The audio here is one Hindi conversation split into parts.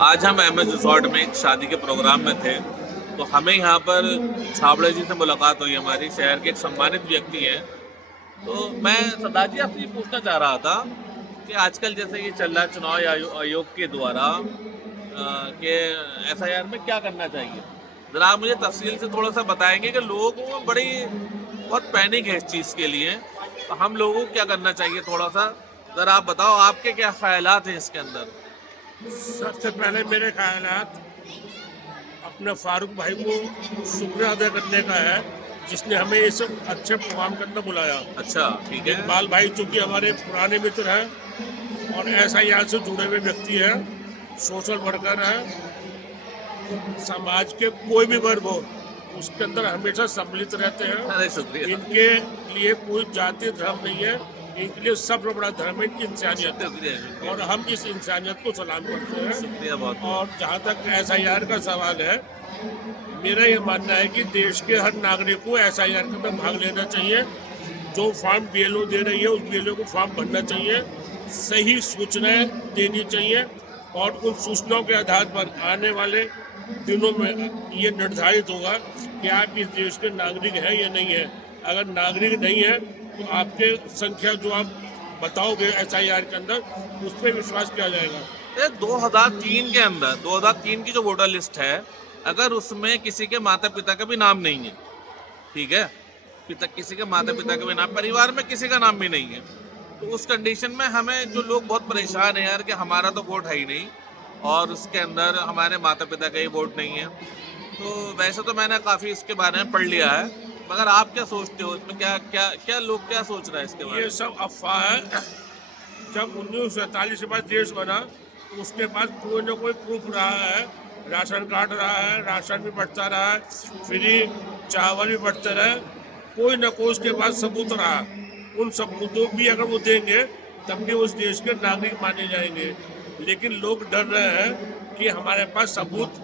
आज हम एमएस रिसॉर्ट में एक शादी के प्रोग्राम में थे, तो हमें यहाँ पर छाबड़े जी से मुलाकात हुई। हमारी शहर के एक सम्मानित व्यक्ति हैं। तो मैं सरदार जी आपसे ये पूछना चाह रहा था कि आजकल जैसे ये चल रहा है चुनाव आयोग के द्वारा कि एफआईआर में क्या करना चाहिए, जरा आप मुझे तफसील से थोड़ा सा बताएंगे कि लोगों में बड़ी बहुत पैनिक है इस चीज़ के लिए, तो हम लोगों को क्या करना चाहिए, थोड़ा सा जरा आप बताओ, आपके क्या ख्यालात हैं इसके अंदर। सबसे पहले मेरे ख्यालात अपने फारूक भाई को शुक्रिया अदा करने का है, जिसने हमें इस अच्छे प्रोग्राम के अंदर बुलाया। अच्छा, ठीक है। इकबाल भाई चूंकि हमारे पुराने मित्र हैं और एसआईआर से जुड़े हुए व्यक्ति हैं, सोशल वर्कर हैं, समाज के कोई भी वर्ग हो उसके अंदर हमेशा सम्मिलित रहते हैं। अरे शुक्रिया। इनके लिए कोई जाति धर्म नहीं है, इनके लिए सबसे बड़ा धर्म है इनकी इंसानियत है शुक्रिया। और हम इस इंसानियत को सलाम करते हैं। शुक्रिया बहुत। और जहाँ तक एसआईआर का सवाल है, मेरा ये मानना है कि देश के हर नागरिक को एसआईआर के अंदर भाग लेना चाहिए। जो फॉर्म बीएलओ दे रही है उस बीएलओ को फॉर्म भरना चाहिए, सही सूचनाएं देनी चाहिए और उन सूचनाओं के आधार पर आने वाले दिनों में ये निर्धारित होगा कि आप इस देश के नागरिक हैं या नहीं है। अगर नागरिक नहीं है तो आपके संख्या जो आप बताओगे एसआईआर के अंदर, उस पर विश्वास किया जाएगा। 2003 के अंदर 2003 की जो वोटर लिस्ट है, अगर उसमें किसी के माता पिता का भी नाम नहीं है, ठीक है, किसी के माता पिता का भी नाम, परिवार में किसी का नाम भी नहीं है, तो उस कंडीशन में हमें जो लोग बहुत परेशान है यार कि हमारा तो वोट है ही नहीं और उसके अंदर हमारे माता पिता का ही वोट नहीं है। तो वैसे तो मैंने काफ़ी इसके बारे में पढ़ लिया है, मगर आप क्या सोचते हो इसमें, क्या क्या क्या लोग क्या सोच रहे हैं इसके बारे में? ये सब अफवाह है। जब 1947 के बाद देश बना तो उसके बाद कोई ना कोई प्रूफ रहा है, राशन कार्ड रहा है, राशन भी बढ़ता रहा है, फ्री चावल भी बढ़ते रहे, कोई ना कोई उसके बाद सबूत रहा। उन सबूतों भी अगर वो देंगे तब भी उस देश के नागरिक माने जाएंगे। लेकिन लोग डर रहे हैं कि हमारे पास सबूत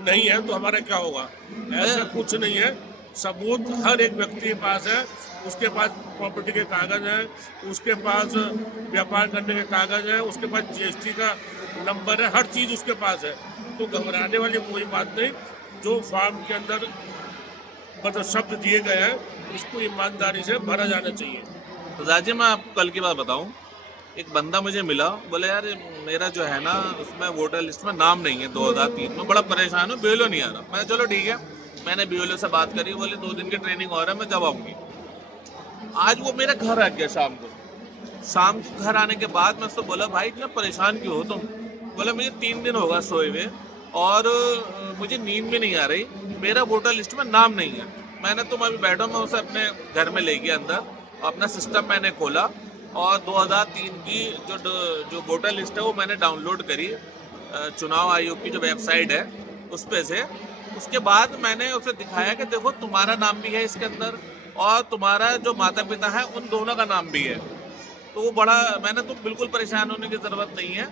नहीं है तो हमारा क्या होगा। ऐसा कुछ नहीं है, सबूत हर एक व्यक्ति के पास है। उसके पास प्रॉपर्टी के कागज हैं, उसके पास व्यापार करने के कागज हैं, उसके पास जीएसटी का नंबर है, हर चीज़ उसके पास है। तो घबराने वाली कोई बात नहीं। जो फॉर्म के अंदर मतलब शब्द दिए गए हैं उसको ईमानदारी से भरा जाना चाहिए। तो राजी, मैं आपको कल की बात बताऊं, एक बंदा मुझे मिला, बोले यार मेरा जो है ना उसमें वोटर लिस्ट में नाम नहीं है, 2003 में, बड़ा परेशान हूँ, बीएलओ नहीं आ रहा। मैं चलो ठीक है, मैंने बीएलओ से बात करी, बोले 2 दिन की ट्रेनिंग और है, मैं जब आऊँगी। आज वो मेरे घर आ गया शाम को घर आने के बाद मैं उसको बोला भाई इतना परेशान क्यों हो तुम? बोला मुझे 3 दिन होगा सोए हुए और मुझे नींद भी नहीं आ रही, मेरा वोटर लिस्ट में नाम नहीं है। मैंने, तुम अभी बैठो, मैं उसे अपने घर में ले गया अंदर, अपना सिस्टम मैंने खोला और 2003 की जो वोटर लिस्ट है वो मैंने डाउनलोड करी चुनाव आयोग की जो वेबसाइट है उस पे से। उसके बाद मैंने उसे दिखाया कि देखो तुम्हारा नाम भी है इसके अंदर और तुम्हारा जो माता पिता है उन दोनों का नाम भी है। तो वो बड़ा, मैंने, तुम बिल्कुल परेशान होने की ज़रूरत नहीं है,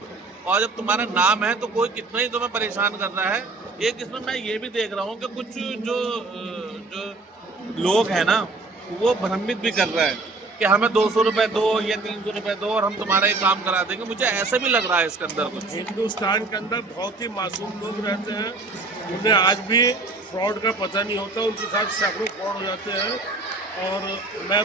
और जब तुम्हारा नाम है तो कोई कितना ही तुम्हें परेशान कर रहा है। एक इसमें मैं ये भी देख रहा हूँ कि कुछ जो लोग हैं ना, वो भ्रमित भी कर रहे हैं कि हमें 200 रुपये दो या 300 रुपये दो और हम तुम्हारा ये काम करा देंगे। मुझे ऐसा भी लग रहा है इसके अंदर कुछ। हिंदुस्तान के अंदर बहुत ही मासूम लोग रहते हैं, उन्हें आज भी फ्रॉड का पता नहीं होता, उनके साथ सैकड़ों फ्रॉड हो जाते हैं। और मैं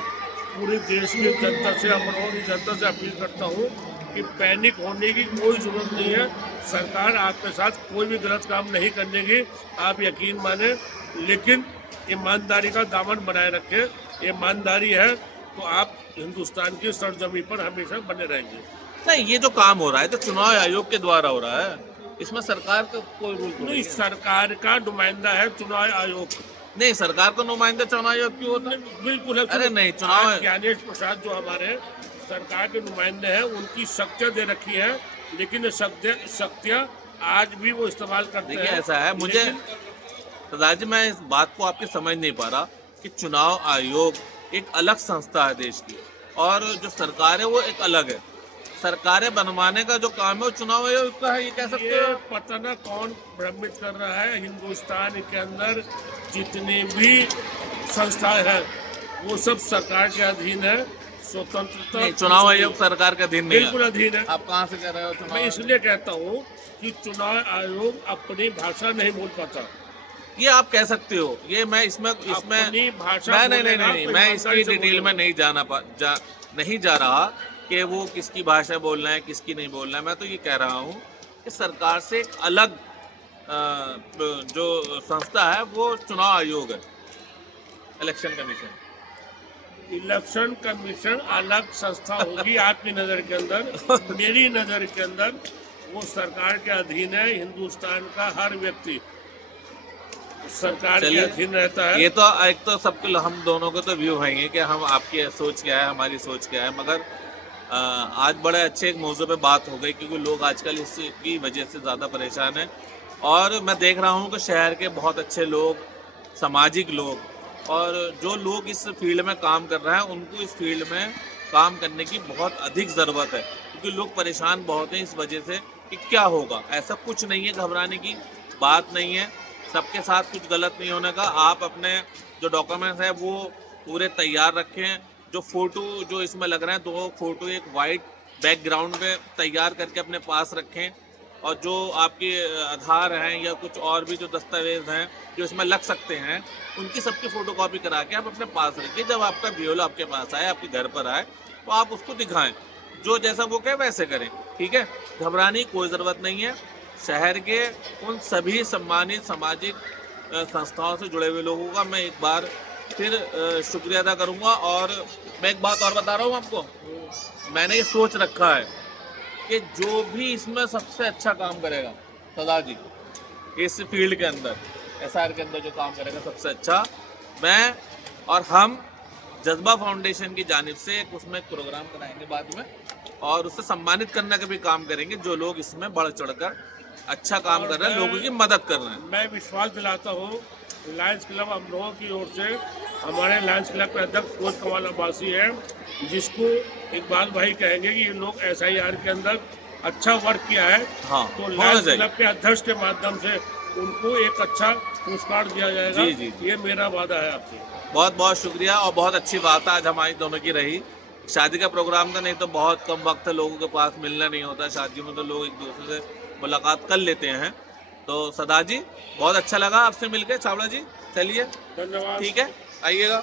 पूरी देश की जनता से, अमरोहा की जनता से अपील करता हूँ कि पैनिक होने की कोई ज़रूरत नहीं है। सरकार आपके साथ कोई भी गलत काम नहीं करने की, आप यकीन माने, लेकिन ईमानदारी का दामन बनाए रखें। ईमानदारी है तो आप हिंदुस्तान की सरजमी पर हमेशा बने रहेंगे। नहीं, ये जो काम हो रहा है तो चुनाव आयोग के द्वारा हो रहा है, इसमें सरकार का कोई रूल नहीं, सरकार का नुमाइंदा है चुनाव आयोग। नहीं, सरकार को नुमाइंदा चुनाव आयोग क्यों होता है? बिल्कुल है। अरे नहीं, चुनाव ज्ञानेश प्रसाद जो हमारे सरकार के नुमाइंदे हैं, उनकी शक्तियाँ दे रखी है, लेकिन शक्तियाँ आज भी वो इस्तेमाल करते हैं। देखिए ऐसा है, मुझे राज, मैं इस बात को आपकी समझ नहीं पा रहा कि चुनाव आयोग एक अलग संस्था है देश की और जो सरकार है वो एक अलग है। सरकारें बनवाने का जो काम है वो चुनाव आयोग का है, ये कह सकते ये हो? पता ना कौन भ्रमित कर रहा है। हिंदुस्तान के अंदर जितनी भी संस्थाएं हैं वो सब सरकार के अधीन है। स्वतंत्रता नहीं, चुनाव आयोग सरकार का अधीन नहीं बिल्कुल है। अधीन है। आप कहाँ से कह रहे हो चुनाव मैं आयोग? इसलिए कहता हूँ कि चुनाव आयोग अपनी भाषा नहीं बोल पाता। ये आप कह सकते हो, ये मैं इसमें अपनी भाषा मैं नहीं बोलेगा तो मैं ईमानदारी इसकी से डिटेल में बोलेगा। नहीं जा रहा कि वो किसकी भाषा बोल रहे हैं, किसकी नहीं बोल रहे हैं। मैं तो ये कह रहा हूँ कि सरकार से एक अलग जो संस्था है वो चुनाव आयोग है, इलेक्शन कमीशन। इलेक्शन कमीशन अलग संस्था होगी आपकी नजर के अंदर। मेरी नजर के अंदर वो सरकार के अधीन है। हिंदुस्तान का हर व्यक्ति सरकार के चलिए, अधीन रहता है। ये तो एक तो सबके हम दोनों को तो व्यू है ही कि हम आपकी सोच क्या है, हमारी सोच क्या है, मगर आज बड़े अच्छे एक मौजू पे बात हो गई क्योंकि लोग आजकल इसकी वजह से ज़्यादा परेशान हैं। और मैं देख रहा हूँ कि शहर के बहुत अच्छे लोग, सामाजिक लोग और जो लोग इस फील्ड में काम कर रहे हैं उनको इस फील्ड में काम करने की बहुत अधिक ज़रूरत है क्योंकि लोग परेशान बहुत हैं इस वजह से कि क्या होगा। ऐसा कुछ नहीं है, घबराने की बात नहीं है, सबके साथ कुछ गलत नहीं होने का। आप अपने जो डॉक्यूमेंट्स हैं वो पूरे तैयार रखें। जो फ़ोटो जो इसमें लग रहे हैं, 2 फ़ोटो एक वाइट बैकग्राउंड पे तैयार करके अपने पास रखें और जो आपके आधार हैं या कुछ और भी जो दस्तावेज़ हैं जो इसमें लग सकते हैं उनकी सबकी फ़ोटोकॉपी करा के आप अपने पास रखिए। जब आपका बीएलओ आपके पास आए, आपके घर पर आए तो आप उसको दिखाएं, जो जैसा वो कहे वैसे करें, ठीक है। घबराने की कोई ज़रूरत नहीं है। शहर के उन सभी सम्मानित सामाजिक संस्थाओं से जुड़े हुए लोगों का मैं एक बार फिर शुक्रिया अदा करूंगा। और मैं एक बात और बता रहा हूँ आपको, मैंने ये सोच रखा है कि जो भी इसमें सबसे अच्छा काम करेगा सदा जी इस फील्ड के अंदर, एसआर के अंदर जो काम करेगा सबसे अच्छा, मैं और हम जज्बा फाउंडेशन की जानिब से उसमें एक प्रोग्राम कराएंगे बाद में और उससे सम्मानित करने का भी काम करेंगे जो लोग इसमें बढ़ चढ़कर अच्छा काम कर रहे हैं, लोगों की मदद कर रहे हैं। मैं विश्वास दिलाता हूँ लायंस क्लब हम लोगों की ओर से, हमारे लायंस क्लब के अध्यक्ष फिरोज कमाल अब्बासी है, जिसको इकबाल भाई कहेंगे कि ये लोग एसआईआर के अंदर अच्छा वर्क किया है। हाँ, तो लायंस क्लब के अध्यक्ष के माध्यम से उनको एक अच्छा पुरस्कार दिया जाएगा। जी, जी, जी। ये मेरा वादा है आपसे। बहुत बहुत शुक्रिया और बहुत अच्छी बात आज हमारी दोनों की रही। शादी का प्रोग्राम था, नहीं तो बहुत कम वक्त है, लोगों के पास मिलना नहीं होता। शादी में तो लोग एक दूसरे से मुलाकात कर लेते हैं। तो सदा जी बहुत अच्छा लगा आपसे मिलकर। छावड़ा जी चलिए, धन्यवाद। ठीक है, आइएगा।